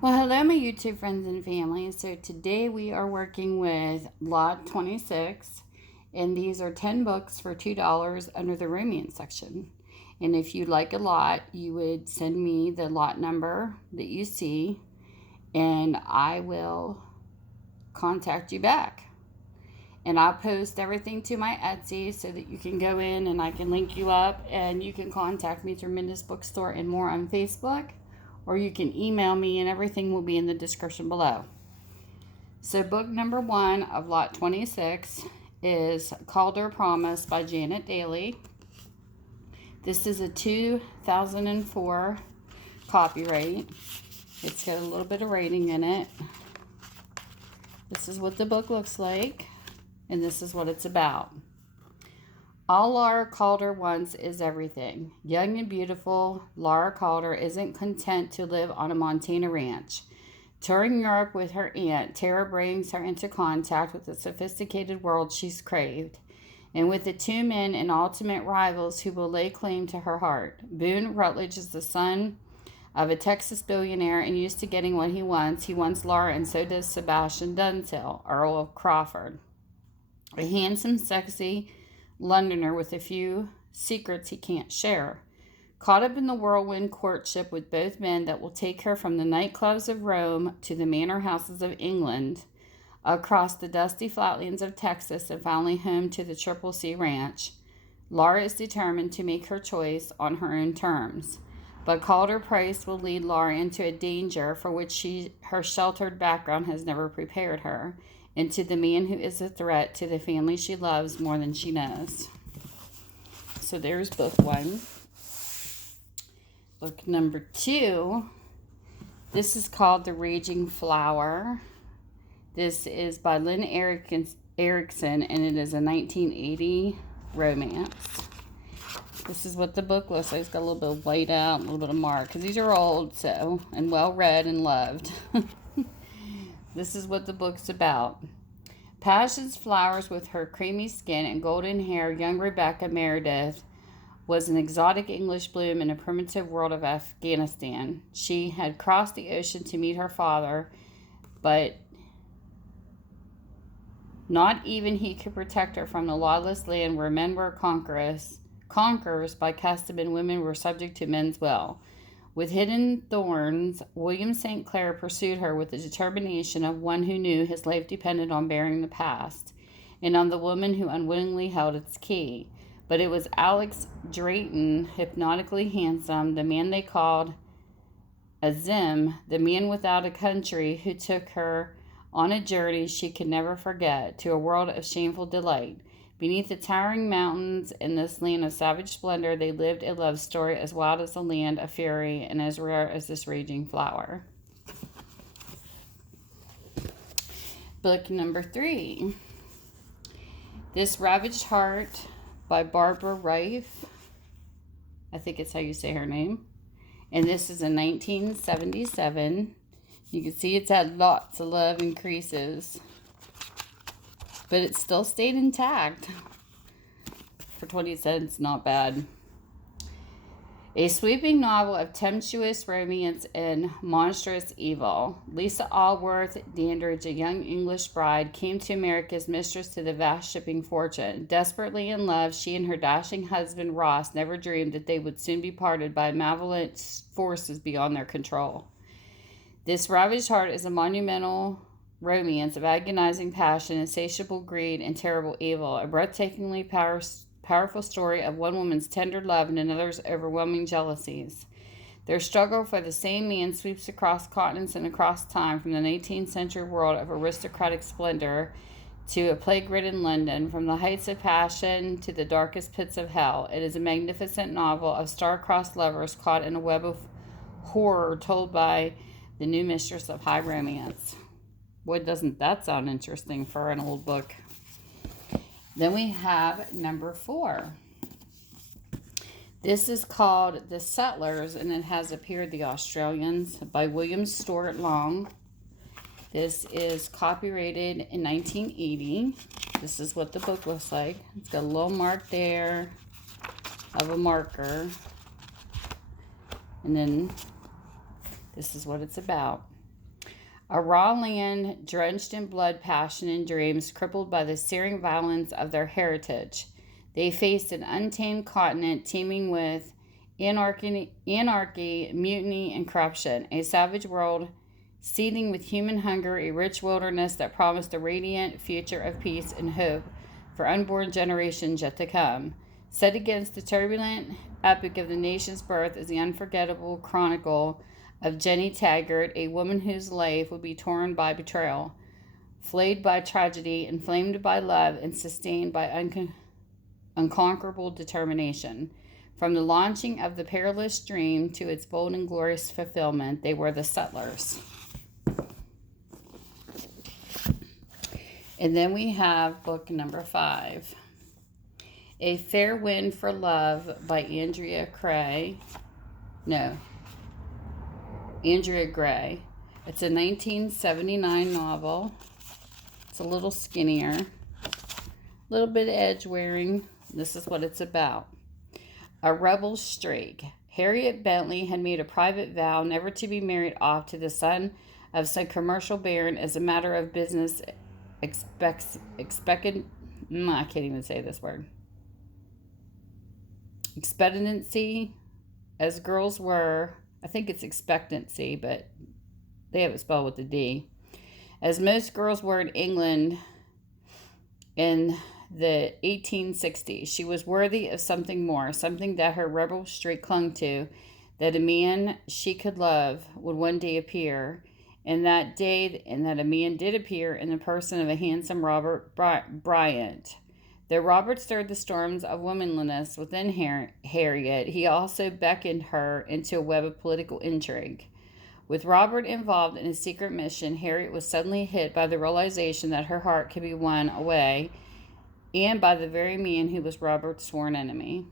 Well, hello, my YouTube friends and family. So today we are working with Lot 26, and these are 10 books for $2 under the romance section. And if you like a lot, you would send me the lot number that you see, and I will contact you back. And I'll post everything to my Etsy so that you can go in and I can link you up, and you can contact me through Minda's Bookstore and more on Facebook, or you can email me, and everything will be in the description below. So book number 1 of lot 26 is Calder Promise by Janette Dailey. This is a 2004 copyright. It's got a little bit of writing in it. This is what the book looks like, and this is what it's about. All Laura Calder wants is everything. Young and beautiful, Laura Calder isn't content to live on a Montana ranch. Touring Europe with her aunt, Tara brings her into contact with the sophisticated world she's craved, and with the two men and ultimate rivals who will lay claim to her heart. Boone Rutledge is the son of a Texas billionaire and used to getting what he wants. He wants Laura, and so does Sebastian Dunsill, Earl of Crawford. A handsome, sexy Londoner with a few secrets he can't share. Caught up in the whirlwind courtship with both men that will take her from the nightclubs of Rome to the manor houses of England, across the dusty flatlands of Texas, and finally home to the Triple C Ranch, Laura is determined to make her choice on her own terms. But Calder Price will lead Laura into a danger for which her sheltered background has never prepared her, into the man who is a threat to the family she loves more than she knows. So there's book 1. Book number 2, this is called The Raging Flower. This is by Lynn Erickson, and it is a 1980 romance. This is what the book looks like. It's got a little bit of white out, a little bit of mark, because these are old, so, and well read and loved. This is what the book's about. Passion's flowers with her creamy skin and golden hair, young Rebecca Meredith was an exotic English bloom in a primitive world of Afghanistan. She had crossed the ocean to meet her father, but not even he could protect her from the lawless land where men were conquerors by custom, and women were subject to men's will. With hidden thorns, William St. Clair pursued her with the determination of one who knew his life depended on bearing the past, and on the woman who unwittingly held its key. But it was Alex Drayton, hypnotically handsome, the man they called Azim, the man without a country, who took her on a journey she could never forget, to a world of shameful delight. Beneath the towering mountains in this land of savage splendor, they lived a love story as wild as the land of fury and as rare as this raging flower. Book number 3. This Ravaged Heart by Barbara Riefe. I think it's how you say her name. And this is a 1977. You can see it's had lots of love and creases, but it still stayed intact. For 20 cents, not bad. A sweeping novel of tempestuous romance and monstrous evil. Lisa Allworth Dandridge, a young English bride, came to America as mistress to the vast shipping fortune. Desperately in love, she and her dashing husband Ross never dreamed that they would soon be parted by malevolent forces beyond their control. This Ravaged Heart is a monumental romance of agonizing passion, insatiable greed, and terrible evil. A breathtakingly powerful story of one woman's tender love and another's overwhelming jealousies. Their struggle for the same man sweeps across continents and across time, from the 18th century world of aristocratic splendor to a plague-ridden London, from the heights of passion to the darkest pits of hell. It is a magnificent novel of star-crossed lovers caught in a web of horror, told by the new mistress of high romance. Boy, doesn't that sound interesting for an old book. Then we have number 4. This is called The Settlers, and it has appeared The Australians by William Stuart Long. This is copyrighted in 1980. This is what the book looks like. It's got a little mark there of a marker. And then this is what it's about. A raw land drenched in blood, passion, and dreams, crippled by the searing violence of their heritage. They faced an untamed continent teeming with anarchy, mutiny, and corruption. A savage world seething with human hunger, a rich wilderness that promised a radiant future of peace and hope for unborn generations yet to come. Set against the turbulent epic of the nation's birth is the unforgettable chronicle of Jenny Taggart, a woman whose life would be torn by betrayal, flayed by tragedy, inflamed by love, and sustained by unconquerable determination. From the launching of the perilous dream to its bold and glorious fulfillment, they were the settlers. And then we have book number 5. A Fair Wind for Love by Andrea Gray. It's a 1979 novel. It's a little skinnier, a little bit edge wearing. This is what it's about. A rebel streak. Harriet Bentley had made a private vow never to be married off to the son of some commercial baron as a matter of business expectancy, as girls were. I think it's expectancy, but they have it spelled with a D. As most girls were in England in the 1860s, she was worthy of something more, something that her rebel streak clung to, that a man she could love would one day appear, and that a man did appear in the person of a handsome Robert Bryant. Though Robert stirred the storms of womanliness within Harriet, he also beckoned her into a web of political intrigue. With Robert involved in a secret mission, Harriet was suddenly hit by the realization that her heart could be won away, and by the very man who was Robert's sworn enemy.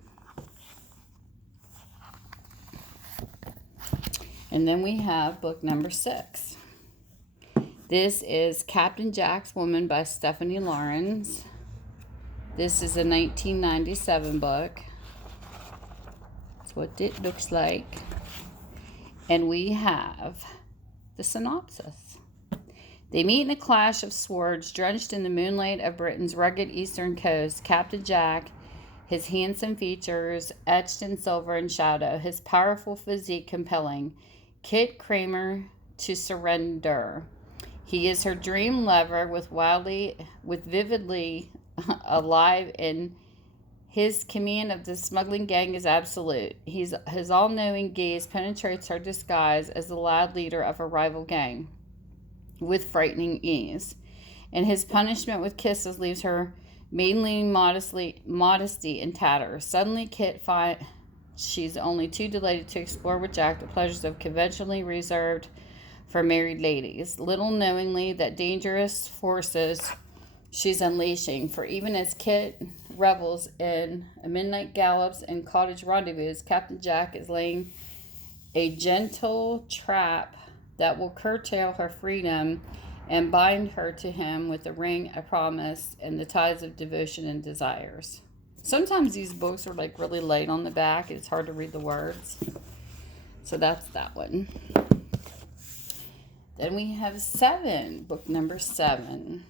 And then we have book number 6. This is Captain Jack's Woman by Stephanie Lawrence. This is a 1997 book. That's what it looks like. And we have the synopsis. They meet in a clash of swords, drenched in the moonlight of Britain's rugged eastern coast. Captain Jack, his handsome features etched in silver and shadow, his powerful physique compelling Kit Kramer to surrender. He is her dream lover, with vividly alive, and his command of the smuggling gang is absolute. His all-knowing gaze penetrates her disguise as the lad leader of a rival gang with frightening ease, and his punishment with kisses leaves her maidenly modesty in tatters. Suddenly, Kit finds she's only too delighted to explore with Jack the pleasures of conventionally reserved for married ladies, little knowingly that dangerous forces she's unleashing. For even as Kit revels in midnight gallops and cottage rendezvous, Captain Jack is laying a gentle trap that will curtail her freedom and bind her to him with the ring of promise and the ties of devotion and desires. Sometimes these books are like really light on the back. It's hard to read the words. So that's that one. Then we have 7, book number 7.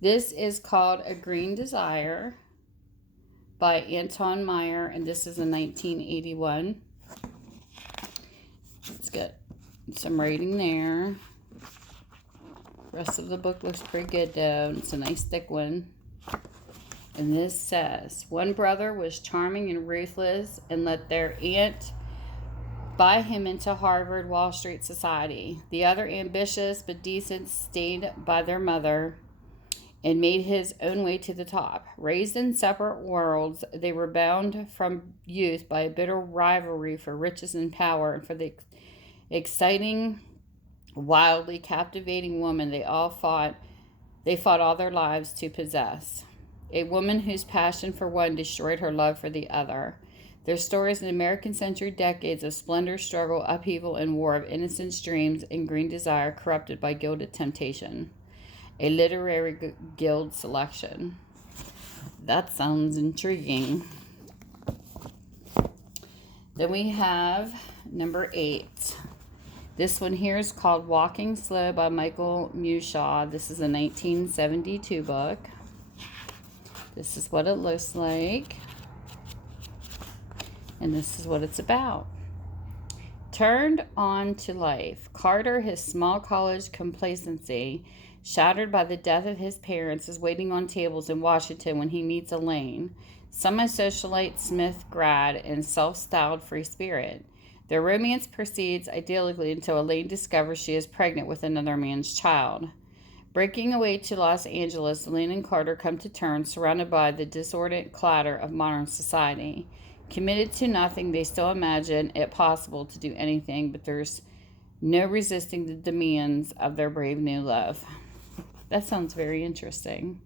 This is called A Green Desire by Anton Myrer, and this is a 1981. It's got some writing there. The rest of the book looks pretty good though. It's a nice thick one. And this says, one brother was charming and ruthless and let their aunt buy him into Harvard Wall Street society. The other, ambitious but decent, stayed by their mother and made his own way to the top. Raised in separate worlds, they were bound from youth by a bitter rivalry for riches and power, and for the exciting, wildly captivating woman they fought all their lives to possess. A woman whose passion for one destroyed her love for the other. Their stories in American century decades of splendor, struggle, upheaval, and war, of innocence, dreams, and green desire corrupted by gilded temptation. A literary guild selection. That sounds intriguing. Then we have number 8. This one here is called Walking Slow by Michael Mewshaw. This is a 1972 book. This is what it looks like. And this is what it's about. Turned on to life, Calder, his small college complacency, shattered by the death of his parents, is waiting on tables in Washington when he meets Elaine, semi-socialite Smith grad and self-styled free spirit. Their romance proceeds idyllically until Elaine discovers she is pregnant with another man's child. Breaking away to Los Angeles, Lynn and Calder come to terms, surrounded by the disordant clatter of modern society. Committed to nothing, they still imagine it possible to do anything, but there's no resisting the demands of their brave new love. That sounds very interesting.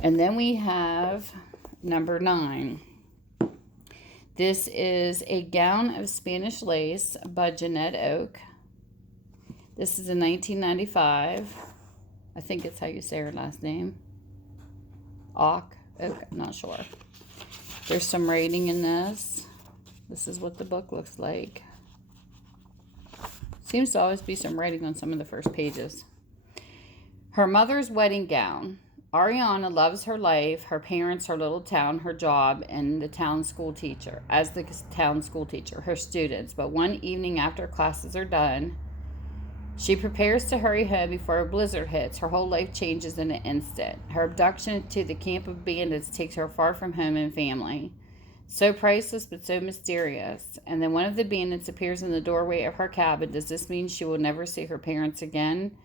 And then we have number 9. This is A Gown of Spanish Lace by Janette Oak. This is in 1995. I think it's how you say her last name. Oak, I'm not sure. There's some writing in this. This is what the book looks like. Seems to always be some writing on some of the first pages. Her mother's wedding gown. Ariana loves her life, her parents, her little town, her job, and the town school teacher, her students. But one evening after classes are done, she prepares to hurry home before a blizzard hits. Her whole life changes in an instant. Her abduction to the camp of bandits takes her far from home and family. So priceless, but so mysterious. And then one of the bandits appears in the doorway of her cabin. Does this mean she will never see her parents again?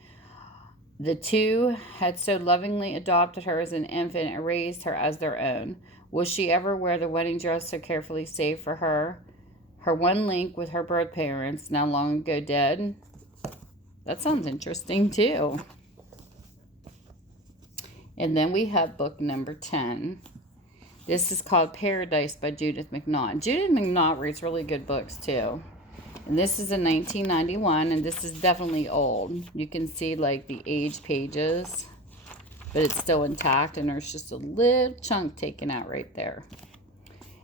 The two had so lovingly adopted her as an infant and raised her as their own. Will she ever wear the wedding dress so carefully saved for her? Her one link with her birth parents, now long ago dead. That sounds interesting too. And then we have book number 10. This is called Paradise by Judith McNaught. Judith McNaught writes really good books too. And this is in 1991, and this is definitely old. You can see like the age pages, but it's still intact, and there's just a little chunk taken out right there.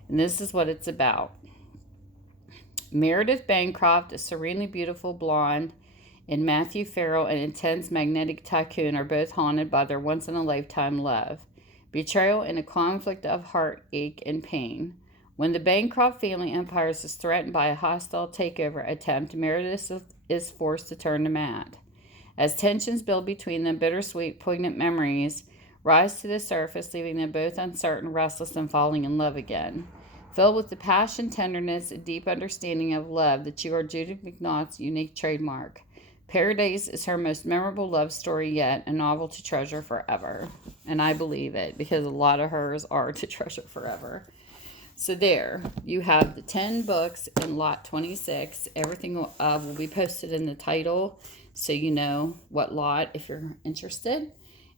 And this is what it's about. Meredith Bancroft, a serenely beautiful blonde, and Matthew Farrell, an intense magnetic tycoon, are both haunted by their once-in-a-lifetime love, betrayal, and a conflict of heartache and pain. When the Bancroft family empire is threatened by a hostile takeover attempt, Meredith is forced to turn to Matt. As tensions build between them, bittersweet, poignant memories rise to the surface, leaving them both uncertain, restless, and falling in love again. Filled with the passion, tenderness, and deep understanding of love that you are Judith McNaught's unique trademark. Paradise is her most memorable love story yet, a novel to treasure forever. And I believe it, because a lot of hers are to treasure forever. So there, you have the 10 books in lot 26. Everything will be posted in the title, so you know what lot if you're interested.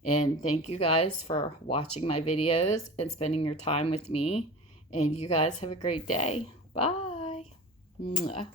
And thank you guys for watching my videos and spending your time with me. And you guys have a great day. Bye. Mwah.